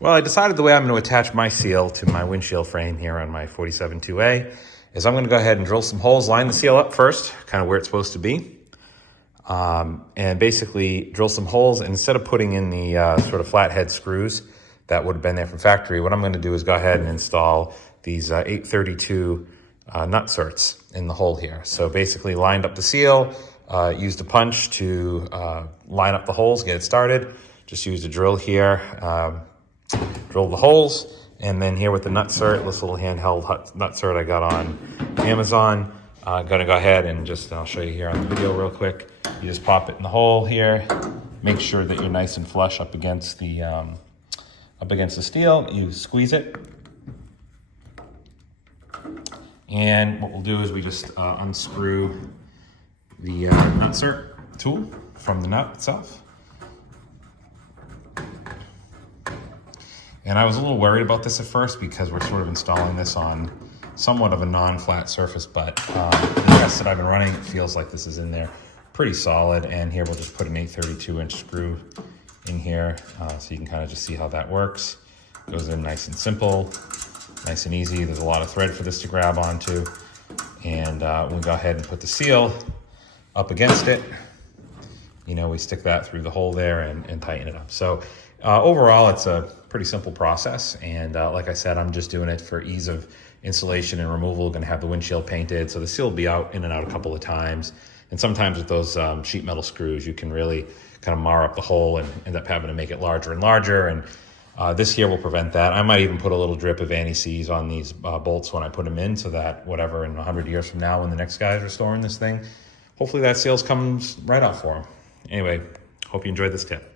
Well, I decided the way I'm going to attach my seal to my windshield frame here on my 47-2A is I'm going to go ahead and drill some holes, line the seal up first, kind of where it's supposed to be, and basically drill some holes. And instead of putting in the sort of flathead screws that would have been there from factory, what I'm going to do is go ahead and install these 832 nut certs in the hole here. So basically lined up the seal, used a punch to line up the holes, get it started. Just used a drill here, drill the holes, and then here with the nut cert, this little handheld nut cert I got on Amazon. Gonna go ahead and just, I'll show you here on the video real quick. You just pop it in the hole here. Make sure that you're nice and flush up against the steel. You squeeze it. And what we'll do is we just unscrew the nut cert tool from the nut itself. And I was a little worried about this at first because we're sort of installing this on somewhat of a non-flat surface, but the test that I've been running, it feels like this is in there pretty solid. And here we'll just put an 832-inch screw in here so you can kind of just see how that works. Goes in nice and simple, nice and easy. There's a lot of thread for this to grab onto. And we'll go ahead and put the seal up against it. You know, we stick that through the hole there and tighten it up. So overall, it's a pretty simple process. And like I said, I'm just doing it for ease of installation and removal. Going to have the windshield painted, so the seal will be out in and out a couple of times. And sometimes with those sheet metal screws, you can really kind of mar up the hole and end up having to make it larger and larger. And this here will prevent that. I might even put a little drip of anti-seize on these bolts when I put them in, so that whatever in 100 years from now, when the next guy is restoring this thing, hopefully that seal comes right off for them. Anyway, hope you enjoyed this tip.